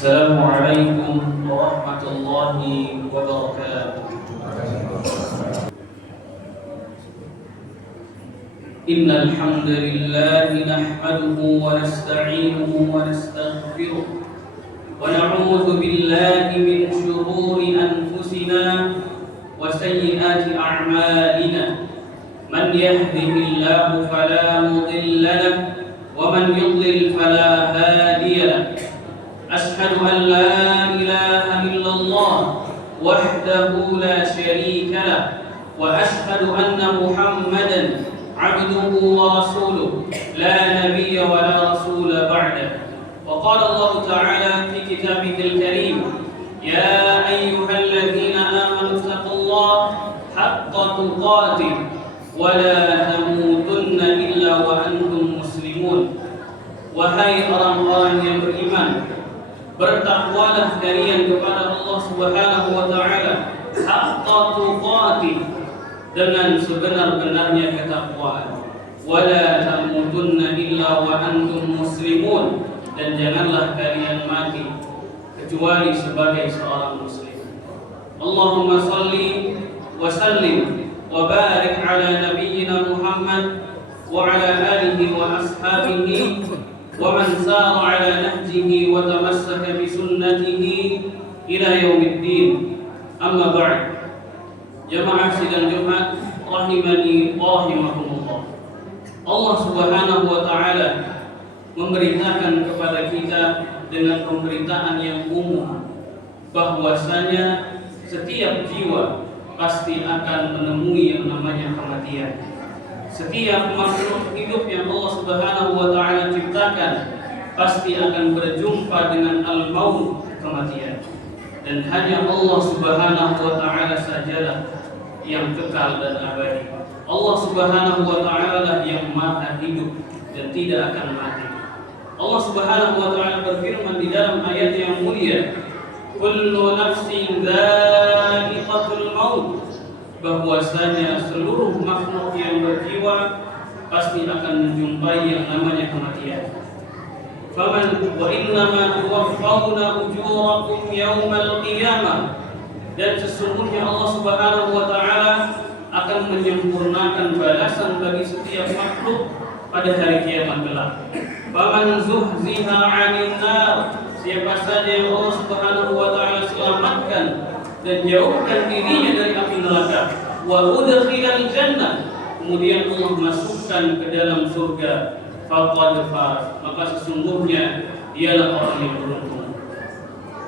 السلام عليكم ورحمة الله وبركاته. إن الحمد لله نحمده ونستعينه ونستغفره ونعوذ بالله من شرور أنفسنا وسيئات أعمالنا. من يهده الله فلا مضل له ومن يضلل فلا هادي له. أشهد أن لا إله إلا الله وحده لا شريك له وأشهد أن محمدا عبده ورسوله لا نبي ولا رسول بعده. وقال الله تعالى في كتابه الكريم: يا أيها الذين آمنوا اتقوا الله حق تقاته ولا تموتن إلا وأنتم مسلمون. Wahai orang-orang yang beriman, bertakwalah kalian kepada Allah Subhanahu wa taala haqqa tuqatih, dengan sebenar-benarnya ketakwaan. Wala tamutunna illa wa antum muslimun, dan janganlah kalian mati kecuali sebagai seorang muslim. Allahumma salli wa sallim wa barik ala nabiyyina Muhammad wa ala alihi wa ashabihi wa man sara ala nahjihi wa tamassaka bi sunnatihi ila yaumiddin. Amma ba'd. Jamaah sidang Jumat rahimani wa rahimakumullah. Allah Subhanahu wa taala memberitakan kepada kita dengan pemberitaan yang umum bahwasanya setiap jiwa pasti akan menemui yang namanya kematian. Setiap makhluk hidup yang Allah Subhanahu wa taala ciptakan pasti akan berjumpa dengan al-maut, kematian. Dan hanya Allah Subhanahu wa taala sajalah yang kekal dan abadi. Allah Subhanahu wa taala lah yang maha hidup dan tidak akan mati. Allah Subhanahu wa taala berfirman di dalam ayat yang mulia, kullu nafsin dha'iqatul maut, bahwasanya seluruh makhluk yang berjiwa pasti akan menjumpai yang namanya kematian. Faman wa innama tuwaffawna ujurakum yaumal qiyamah, dan sesungguhnya Allah Subhanahu wa taala akan menyempurnakan balasan bagi setiap makhluk pada hari kiamat kelak. Faman zuhziha 'anil nar, siapa saja yang Allah Subhanahu wa taala selamatkan dan jauhkan dirinya dari api neraka, wa udkhilal jannah, kemudian Allah masukkan ke dalam surga, faqad faz, maka sesungguhnya dialah orang yang beruntung.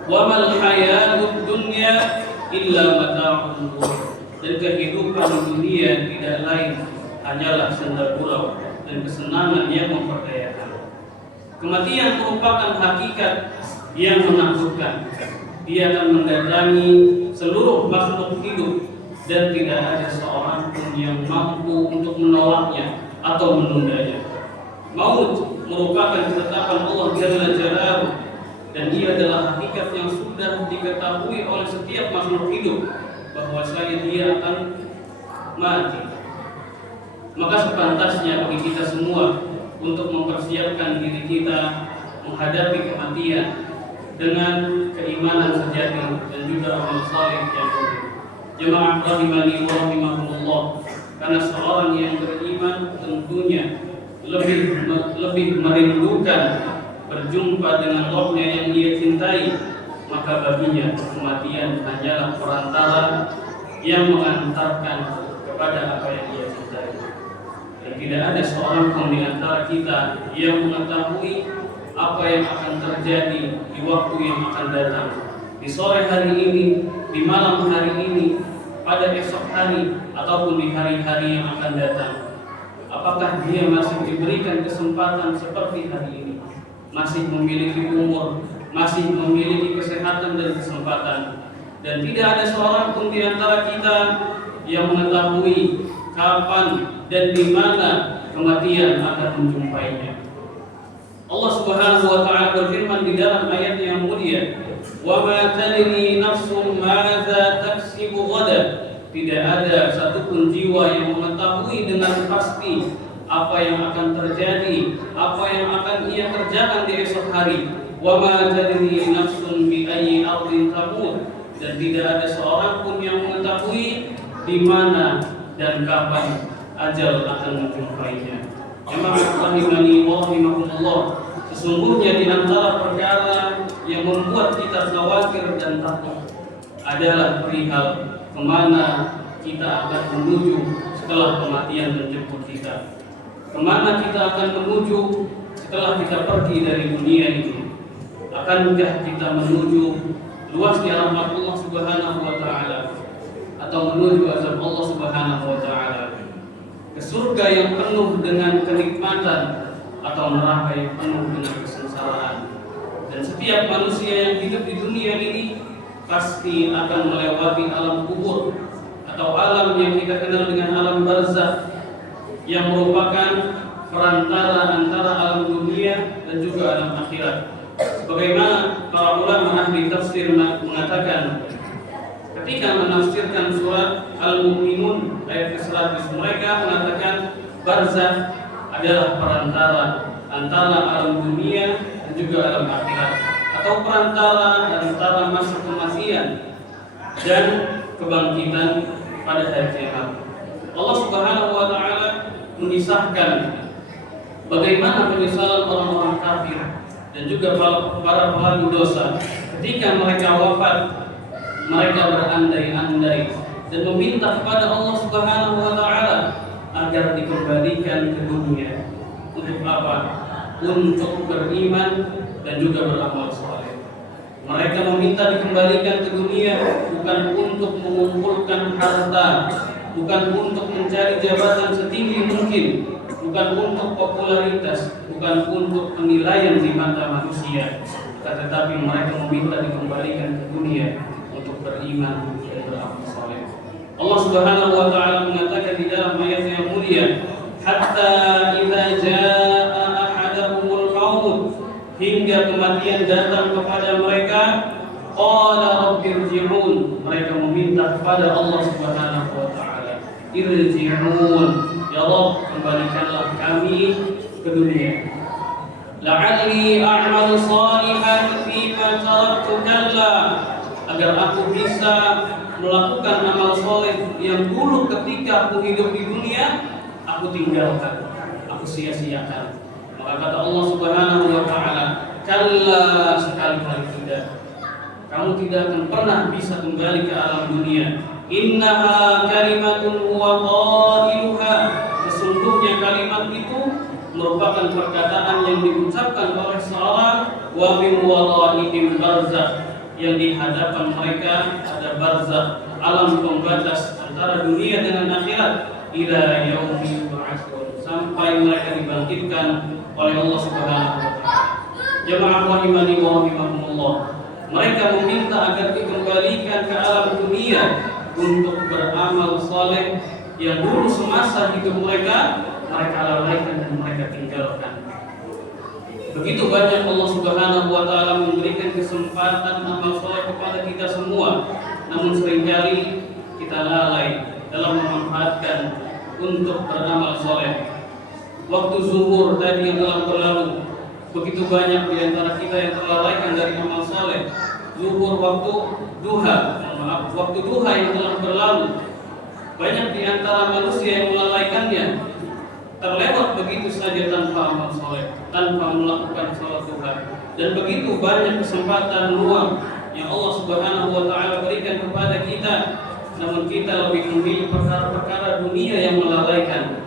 Wa mal hayatud dunya illa mata'ul ghurur, dan kehidupan dunia tidak lain hanyalah senda gurau dan kesenangan yang memperdayakan. Kematian merupakan hakikat yang menakutkan. Dia akan mendatangi seluruh makhluk hidup dan tidak ada seorang pun yang mampu untuk menolaknya atau menundanya. Maut merupakan ketetapan Allah Jalla Jalaluhu, dan ia adalah hakikat yang sudah diketahui oleh setiap makhluk hidup bahwasanya dia akan mati. Maka sepantasnya bagi kita semua untuk mempersiapkan diri kita menghadapi kematian dengan keimanan sejati dan juga amal saleh yang baik. Jemaah rahimani wa rahimakumullah, karena seorang yang beriman tentunya lebih merindukan berjumpa dengan Rabb-Nya yang dia cintai, maka baginya kematian hanyalah perantara yang mengantarkan kepada apa yang dia cintai. Dan tidak ada seorang pun di antara kita yang mengetahui apa yang akan terjadi di waktu yang akan datang, di sore hari ini, di malam hari ini, pada esok hari, ataupun di hari-hari yang akan datang. Apakah dia masih diberikan kesempatan seperti hari ini, masih memiliki umur, masih memiliki kesehatan dan kesempatan, dan tidak ada seorang pun di antara kita yang mengetahui kapan dan di mana kematian akan menjumpainya. Allah Subhanahu wa taala berfirman di dalam ayat yang mulia, "Wa ma tadri nafsun madza taksibu ghadan." Tidak ada satupun jiwa yang mengetahui dengan pasti apa yang akan terjadi, apa yang akan ia kerjakan di esok hari. wa ma tadri nafsun bi ayyi ardin tamut, dan tidak ada seorang pun yang mengetahui di mana dan kapan ajal akan menjumpainya. Memang rahimani wa rahimakumullah, sesungguhnya di antara perkara yang membuat kita khawatir dan takut adalah perihal kemana kita akan menuju setelah kematian menjemput kita. Kemana kita akan menuju setelah kita pergi dari dunia ini? Akankah kita menuju luasnya rahmat Allah Subhanahu wa taala atau menuju azab Allah Subhanahu wa taala? Ke surga yang penuh dengan kenikmatan atau neraka yang penuh dengan kesengsaraan? Dan setiap manusia yang hidup di dunia ini pasti akan melewati alam kubur atau alam yang kita kenal dengan alam barzakh, yang merupakan perantara antara alam dunia dan juga alam akhirat. Sebagaimana para ulama ahli tafsir mengatakan, ketika menafsirkan surat Al-Mu'minun ayat ke-100, mereka mengatakan barzakh adalah perantara antara alam dunia dan juga alam akhirat, atau perantara antara masa kematian dan kebangkitan pada hari kiamat. Allah Subhanahu wa taala mengisahkan bagaimana penyesalan orang-orang kafir dan juga para pelaku dosa ketika mereka wafat. Mereka berandai-andai dan meminta kepada Allah Subhanahu wa taala agar dikembalikan ke dunia. Untuk apa? Untuk beriman dan juga beramal saleh. Mereka meminta dikembalikan ke dunia bukan untuk mengumpulkan harta, bukan untuk mencari jabatan setinggi mungkin, bukan untuk popularitas, bukan untuk penilaian di mata manusia, tetapi mereka meminta dikembalikan ke dunia untuk beriman dan beramal saleh. Allah Subhanahu wa taala mengatakan di dalam ayat yang mulia, hatta idza jaa ahadahumul maut, hingga kematian datang kepada mereka, qala rabbirji'un, mereka meminta kepada Allah Subhanahu wa taala, irji'un, ya Rabb, kembalikanlah kami ke dunia, la'alli a'malu shalihan fima taraktu kalla, agar aku bisa melakukan amal soleh yang dulu ketika aku hidup di dunia aku tinggalkan, aku sia-siakan. Maka kata Allah Subhanahu wa taala, kalla, sekali-kali tidak. Kamu tidak akan pernah bisa kembali ke alam dunia. Innaha kalimatun huwa qailuha, sesungguhnya kalimat itu merupakan perkataan yang diucapkan oleh seorang, wa min waraihim barzakh, yang di hadapan mereka ada barzakh, alam pembatas antara dunia dengan akhirat, ila yaumi yub'atsun, sampai mereka dibangkitkan oleh Allah Subhanahu wa taala. Jemaah rahimani wa rahimakumullah, mereka meminta agar dikembalikan ke alam dunia untuk beramal saleh yang dulu semasa hidup mereka lalaikan dan mereka tinggalkan. Begitu banyak Allah Subhanahu wa taala memberikan kesempatan amal saleh kepada kita semua, namun seringkali kita lalai dalam memanfaatkan untuk beramal saleh. Waktu zuhur tadi yang telah berlalu, begitu banyak di antara kita yang terlalaikan dari amal saleh. Zuhur waktu duha yang telah berlalu, banyak di antara manusia yang melalaikannya, terlewat begitu saja tanpa amal soleh, tanpa melakukan salat duha. Dan begitu banyak kesempatan luang yang Allah Subhanahu wa taala berikan kepada kita, namun kita lebih memilih perkara-perkara dunia yang melalaikan.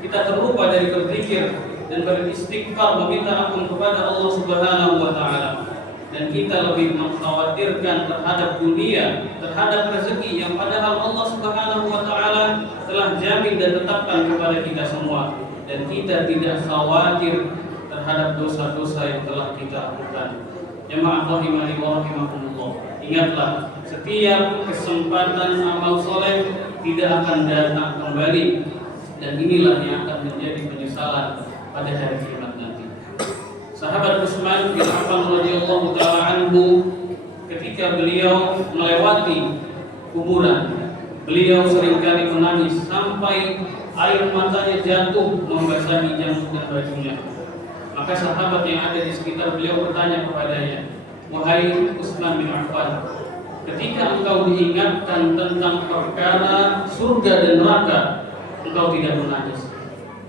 Kita terlupa dari berzikir dan beristighfar, meminta ampun kepada Allah Subhanahu wa taala. Dan kita lebih mengkhawatirkan terhadap dunia, terhadap rezeki yang padahal Allah Subhanahu wa taala telah jamin dan tetapkan kepada kita semua, dan kita tidak khawatir terhadap dosa-dosa yang telah kita lakukan. Jemaah rahimani wa rahimakumullah, ingatlah, setiap kesempatan amal soleh tidak akan datang kembali, dan inilah yang akan menjadi penyesalan pada hari kiamat nanti. Sahabat Utsman bin Affan radhiyallahu taala anhu, ketika beliau melewati kuburan, beliau seringkali menangis sampai air matanya jatuh membasahi jantung dan bajunya. Maka sahabat yang ada di sekitar beliau bertanya kepadanya, "Wahai Utsman bin Affan, ketika engkau diingatkan tentang perkara surga dan neraka, engkau tidak menangis.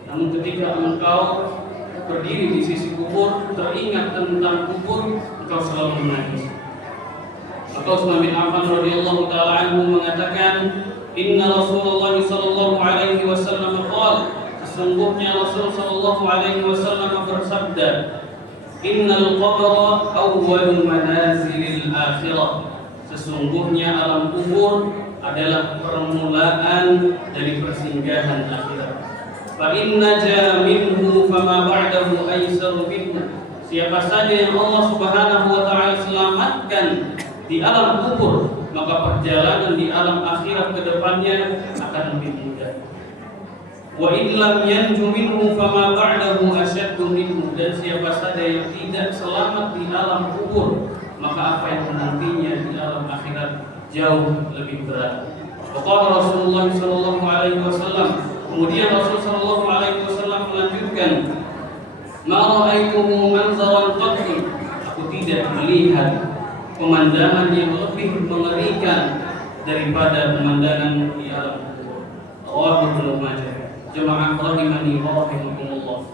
Namun ketika engkau berdiri di sisi kubur, teringat tentang kubur, engkau selalu menangis." Maka Utsman bin Affan radhiyallahu taala anhu mengatakan, "Inna Rasulullah sallallahu alaihi wasallam qala," sesungguhnya Rasul sallallahu alaihi wasallam bersabda, "Innal qabra awwalu manazilil akhirah." Sesungguhnya alam kubur adalah permulaan dari persinggahan akhirat. Fa inna ja minhu fama ba'dahu aisaru minhu. Siapa saja yang Allah Subhanahu wa taala selamatkan di alam kubur, maka perjalanan di alam akhirat ke depannya akan lebih mudah. Wa in lam yanju minhu fama ba'dahu ashaddu minhu. Dan siapa saja yang tidak selamat di alam kubur, maka apa yang menantinya di alam akhirat jauh lebih berat. Qala Rasulullah sallallahu alaihi wasallam, kemudian Rasul sallallahu alaihi wasallam melanjutkan, "Ma ra'aituhu manzaran qattu." Aku tidak melihat pemandangan yang lebih mengerikan daripada pemandangan di alam kubur. Rawahu Ibnu Majah. Jemaah rahimani wa rahimakumullah.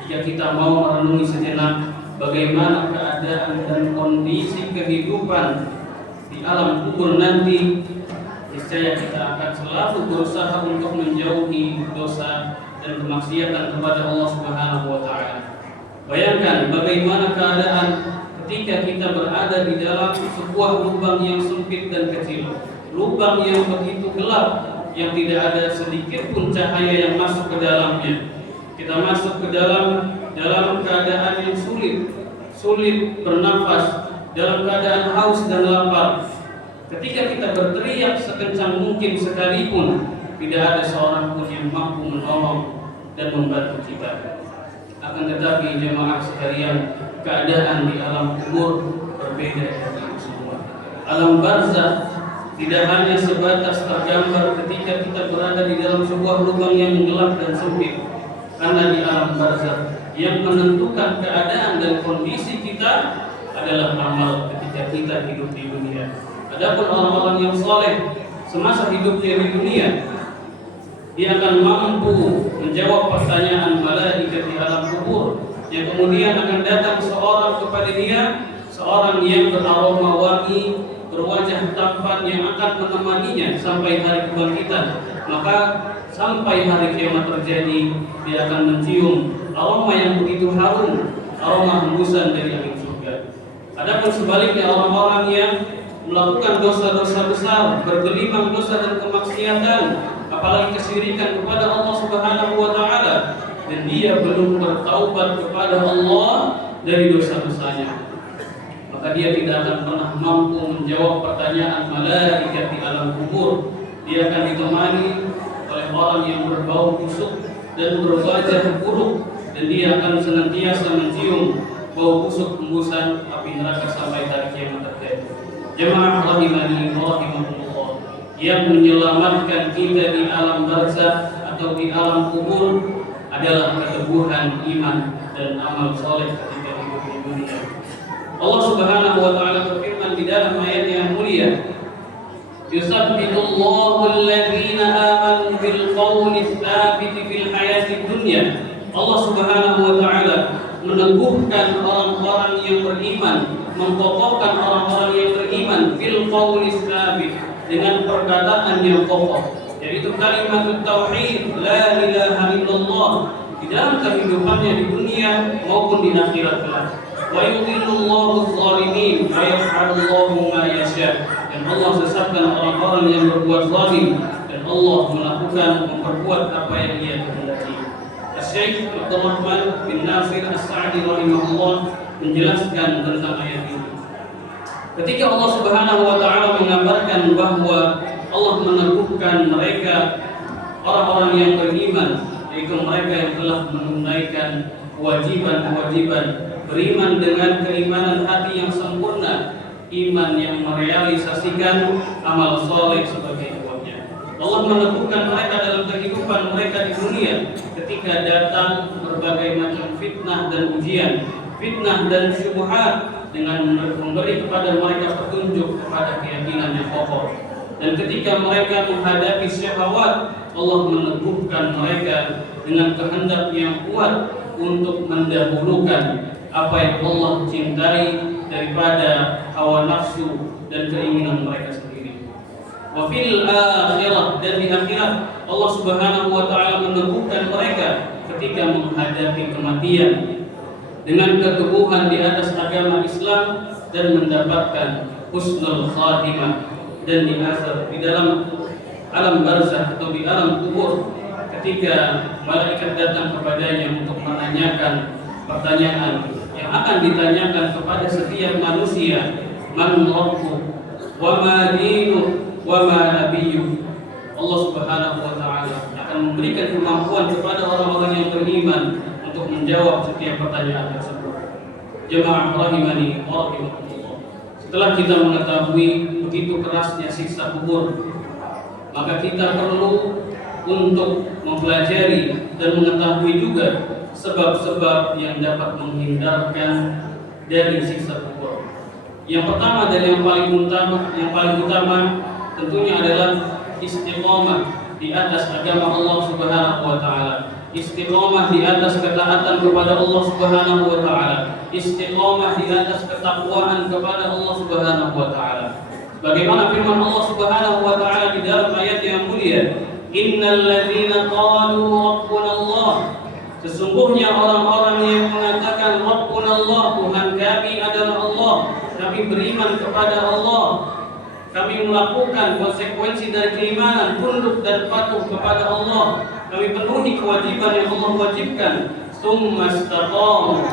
Jika kita mau merenungi sejenak bagaimana keadaan dan kondisi kehidupan di alam kubur nanti, niscaya kita akan selalu berusaha untuk menjauhi dosa dan kemaksiatan kepada Allah Subhanahu wa taala. Bayangkan bagaimana keadaan ketika kita berada di dalam sebuah lubang yang sempit dan kecil, lubang yang begitu gelap, yang tidak ada sedikit pun cahaya yang masuk ke dalamnya. Kita masuk ke dalam keadaan yang sulit bernafas, dalam keadaan haus dan lapar. Ketika kita berteriak sekencang mungkin sekalipun, tidak ada seorang pun yang mampu menolong dan membantu kita. Akan tetapi jemaah sekalian, keadaan di alam kubur berbeda dari itu semua. Alam barzakh tidak hanya sebatas tergambar ketika kita berada di dalam sebuah lubang yang gelap dan sempit, karena di alam barzakh yang menentukan keadaan dan kondisi kita adalah amal ketika kita hidup di dunia. Adapun orang-orang yang saleh semasa hidupnya di dunia, dia akan mampu menjawab pertanyaan malaikat di alam kubur, yang kemudian akan datang seorang kepada dia, seorang yang beraroma wangi, berwajah tampan, yang akan menemaninya sampai hari kebangkitan. Maka sampai hari kiamat terjadi, dia akan mencium aroma yang begitu harum, aroma hembusan dari angin surga. Adapun sebaliknya, orang-orang yang melakukan dosa-dosa besar, bergelimang dosa dan kemaksiatan, apalagi kesyirikan kepada Allah Subhanahu wa taala, dan dia belum bertaubat kepada Allah dari dosa-dosanya, maka dia tidak akan pernah mampu menjawab pertanyaan malaikat di alam kubur. Dia akan ditemani oleh orang yang berbau busuk dan berwajah buruk, dan dia akan senantiasa mencium bau busuk hembusan api neraka sampai hari kiamat terjadi. Jemaah rahimani wa rahimakumullah, yang menyelamatkan kita di alam barzakh atau di alam kubur adalah keteguhan iman dan amal soleh ketika hidup di dunia. Allah Subhanahu wa taala berfirman di dalam ayat yang mulia, "Yusabbitullahu alladhina amanu bil qawli tsabit fil hayatid dunya." Allah Subhanahu wa taala meneguhkan orang-orang yang beriman, mengkokohkan orang-orang yang beriman fil qawli tsabit, dengan perkataan yang kokoh, yaitu kalimat tauhid, la ilaha illallah, di dalam kehidupannya di dunia maupun di akhirat kelak. Wa yudhillullahu adh-dhalimin wa yaf'alullahu ma yasha. Dan Allah sesatkan orang-orang yang berbuat zalim, dan Allah memperbuat apa yang Dia kehendaki. Syekh Abdul Rahman bin Nasir As-Sa'di rahimahullah menjelaskan tentang ayat ini. Ketika Allah Subhanahu wa taala mengabarkan bahwa Allah meneguhkan mereka, orang-orang yang beriman, yaitu mereka yang telah menunaikan kewajiban-kewajiban, beriman dengan keimanan hati yang sempurna, iman yang merealisasikan amal soleh sebagai buahnya. Allah meneguhkan mereka dalam kehidupan mereka di dunia ketika datang berbagai macam fitnah dan ujian, fitnah dan syubhat, dengan memberi kepada mereka petunjuk kepada keyakinan yang kokoh. Dan ketika mereka menghadapi syahwat, Allah meneguhkan mereka dengan kehendak yang kuat untuk mendahulukan apa yang Allah cintai daripada hawa nafsu dan keinginan mereka sendiri. Wa fil akhirah, dan di akhirat Allah Subhanahu wa taala meneguhkan mereka ketika menghadapi kematian dengan keteguhan di atas agama Islam dan mendapatkan husnul khatimah, dan di dalam alam barzakh atau di alam kubur ketika malaikat datang kepadanya untuk menanyakan pertanyaan yang akan ditanyakan kepada setiap manusia, man rabbuk wa ma dinuk wa ma nabiyyuk. Allah Subhanahu wa taala akan memberikan kemampuan kepada orang-orang yang beriman untuk menjawab setiap pertanyaan tersebut. Jemaah rahimani wa rahimakumullah. Setelah kita mengetahui begitu kerasnya siksa kubur, maka kita perlu untuk mempelajari dan mengetahui juga sebab-sebab yang dapat menghindarkan dari siksa kubur. Yang pertama dan yang paling utama tentunya adalah istiqomah di atas agama Allah Subhanahu wa taala. Istiqomah di atas ketaatan kepada Allah Subhanahu wa taala. Istiqomah di atas ketakwaan kepada Allah Subhanahu wa taala. Bagaimana firman Allah Subhanahu wa taala di dalam ayat yang mulia, innal ladzina qalu rabbuna Allah, sesungguhnya orang-orang yang mengatakan rabbuna Allah, Tuhan kami adalah Allah, kami beriman kepada Allah, kami melakukan konsekuensi dari keimanan, tunduk dan patuh kepada Allah, kami penuhi kewajiban yang Allah wajibkan, tsumma istaqamu,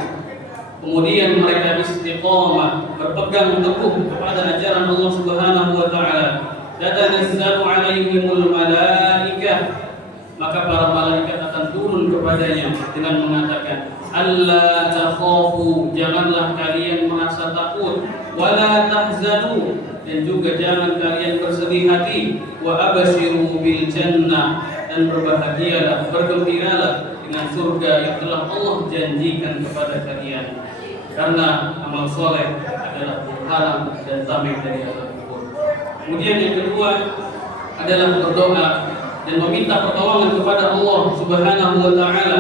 kemudian mereka istiqamah, berpegang teguh kepada ajaran Allah Subhanahu wa taala, tatanazzalu alaihimul malaikah, maka para malaikat akan turun kepadanya dengan mengatakan, alla takhafu, janganlah kalian merasa takut, wala tahzanu, dan juga jangan kalian bersedih hati, wa abashiru bil jannah, dan berbahagialah, bergembiralah dengan surga yang telah Allah janjikan kepada kalian, karena amal soleh adalah haram dan tameng dari azab kubur. Kemudian yang kedua adalah berdoa dan meminta pertolongan kepada Allah Subhanahu wa taala.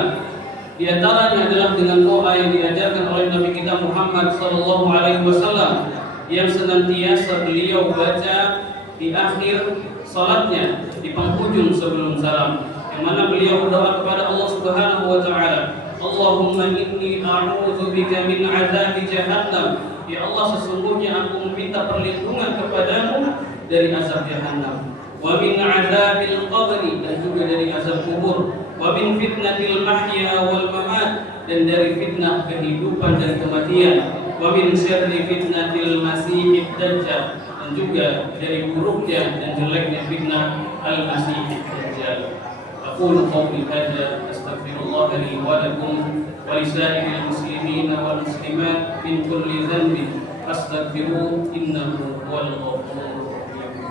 Di antaranya adalah dengan doa yang diajarkan oleh Nabi kita Muhammad sallallahu alaihi wasallam yang senantiasa beliau baca di akhir salatnya, di penghujung sebelum salam, yang mana beliau berdoa kepada Allah Subhanahu wa taala, Allahumma inni a'udzu bika min 'adzabi jahannam. Ya Allah, sesungguhnya aku meminta perlindungan kepadamu dari azab jahannam, wa min 'adzabil qabri, dan juga dari azab kubur, wa min fitnatil mahya wal mamat, dan dari fitnah kehidupan dan kematian, wa min syarri fitnatil masiihid dajjal, dan juga dari buruknya dan jeleknya fitnah al-masiihid dajjal. Aqulu qawli hadza astaghfirullah li wa lakum wa lisa'iril muslimina wal muslimat min kulli dhanbin fastaghfiruhu innahu huwal ghafurur rahim.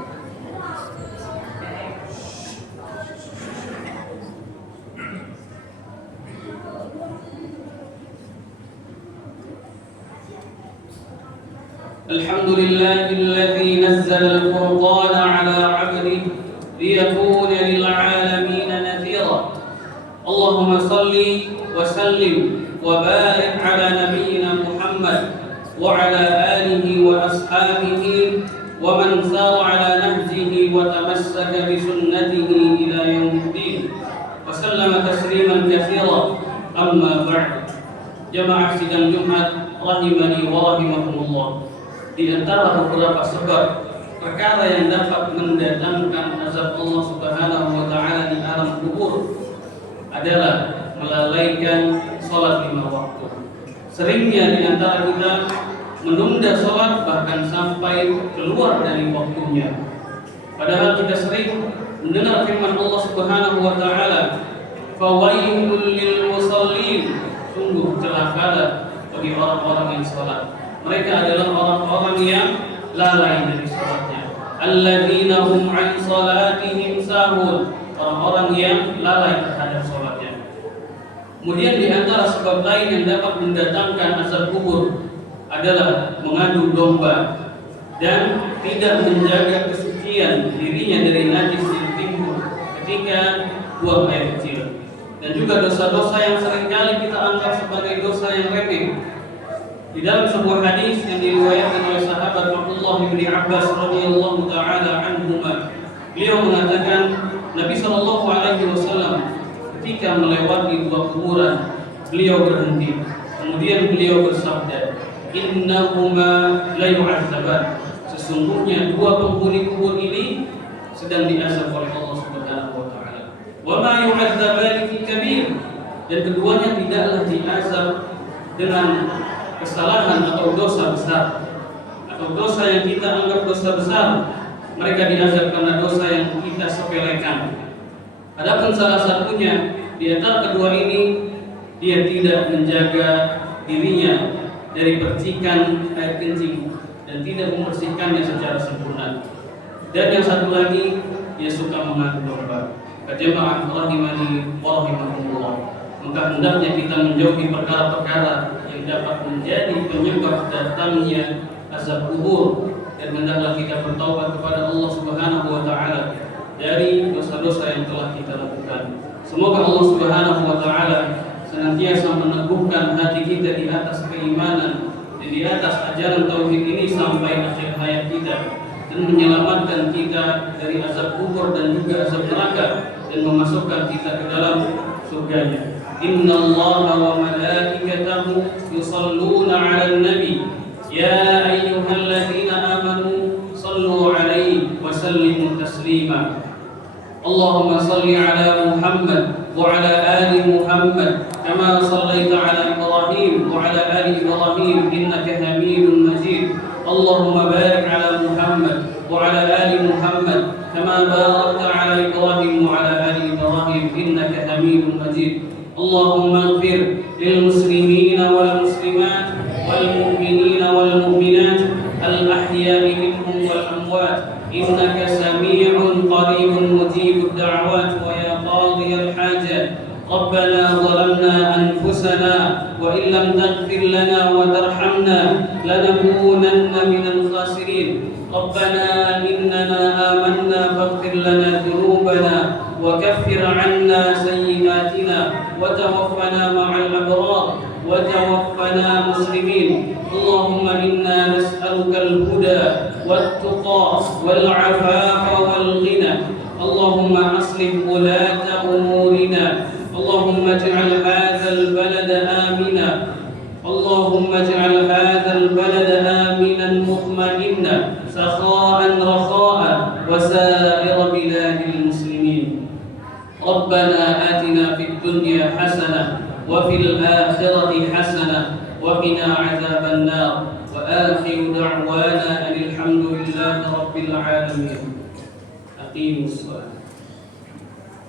Alhamdulillahilladzi nazzala al-furqana 'ala 'abdihi liyakuna lil 'alamin nadhira. Allahumma salli wa sallim wa barik 'ala nabiyyina Muhammad wa 'ala alihi wa ashabihi wa man sara 'ala nahjihi wa tamassaka bi sunnatihi ila yaumiddin wa sallama tasliman katsira. Amma ba'd. Jamaah sidang Jumat rahimani wa rahimakumullah. Di antara beberapa sebab perkara yang dapat mendatangkan azab Allah Subhanahu wa taala di alam kubur adalah melalaikan salat 5 waktu. Seringnya di antara kita menunda salat bahkan sampai keluar dari waktunya. Padahal kita sering mendengar firman Allah Subhanahu wa taala, fawailul lil musallin, sungguh celaka bagi orang-orang yang salat. Mereka adalah orang-orang yang lalai dari salatnya. alladzina hum 'an salatihim sahun, orang-orang yang lalai terhadap salatnya. Kemudian di antara sebab lain yang dapat mendatangkan azab kubur adalah mengadu domba dan tidak menjaga kesucian dirinya dari najis yang timbul ketika buang air kecil, dan juga dosa-dosa yang seringkali kita anggap sebagai dosa yang remeh. Di dalam sebuah hadis yang diriwayatkan oleh sahabat Abdullah bin Abbas radhiyallahu taala anhuma, beliau mengatakan Nabi sallallahu alaihi wasallam ketika melewati dua kuburan, beliau berhenti. Kemudian beliau bersabda, "Innahuma la yu'adzaban." Sesungguhnya dua penghuni kubur ini sedang diazab oleh Allah Subhanahu wa taala. Wa ma yu'adzabani fi kabir. Dan keduanya tidaklah diazab dengan kesalahan atau dosa besar, atau dosa yang kita anggap dosa besar. Mereka diazab karena dosa yang kita sepelekan. Adapun salah satunya di antara kedua ini, dia tidak menjaga dirinya dari percikan air kencing dan tidak membersihkannya secara sempurna. Dan yang satu lagi, dia suka mengadu domba. Jemaah rahimani wa rahimakumullah. Maka hendaknya kita menjauhi perkara-perkara yang dapat menjadi penyebab datangnya azab kubur, dan hendaklah kita bertaubat kepada Allah Subhanahu wa taala dari dosa-dosa yang telah kita lakukan. Semoga Allah Subhanahu wa taala senantiasa meneguhkan hati kita di atas keimanan dan di atas ajaran tauhid ini sampai akhir hayat kita, dan menyelamatkan kita dari azab kubur dan juga azab neraka, dan memasukkan kita ke dalam surganya. Innallaha wa malaikatahu yusalluna 'alan nabi ya ayyuhalladzina amanu sallu 'alaihi wa sallimu taslima. Allahumma salli 'ala Muhammad wa 'ala ali Muhammad kama shallaita 'ala Ibrahim wa 'ala ali Ibrahim innaka Hamidum Majid. Allahumma barik 'ala Muhammad wa 'ala ali Muhammad kama barakta 'ala Ibrahim wa 'ala ali Ibrahim innaka Hamidum Majid. Allahumma ighfir lil muslimina wal muslimat wal mu'minina wal mu'minat al ahya'i minhum wal amwat innaka sami'un qaribun mujibud da'wat wa ya qadiyal hajat. Rabbana zalamna anfusana wa in lam taghfir lana wa tarhamna lanakunanna minal khasirin. Rabbana innana amanna faghfir lana dhunubana wa kaffir 'anna sayyi'atina wa tawaffana ma'al abrar wa tawaffana muslimin. Allahumma inna nas'aluka al-huda wat-tuqa wal-'afafa wal-ghina. Allahumma aslih ulata umurina. Allahumma ij'al hadzal balada amina. Allahumma ij'al hadzal balada aminan mutma'inna sakha'an rakha'a wa sa'ira biladil muslimin. Rabbana atina fid dunya hasanah wa fil akhirati hasanah wa qina 'adzaban nar. Wa akhiru da'wana alhamdulillahi rabbil alamin. Aqimus shalah.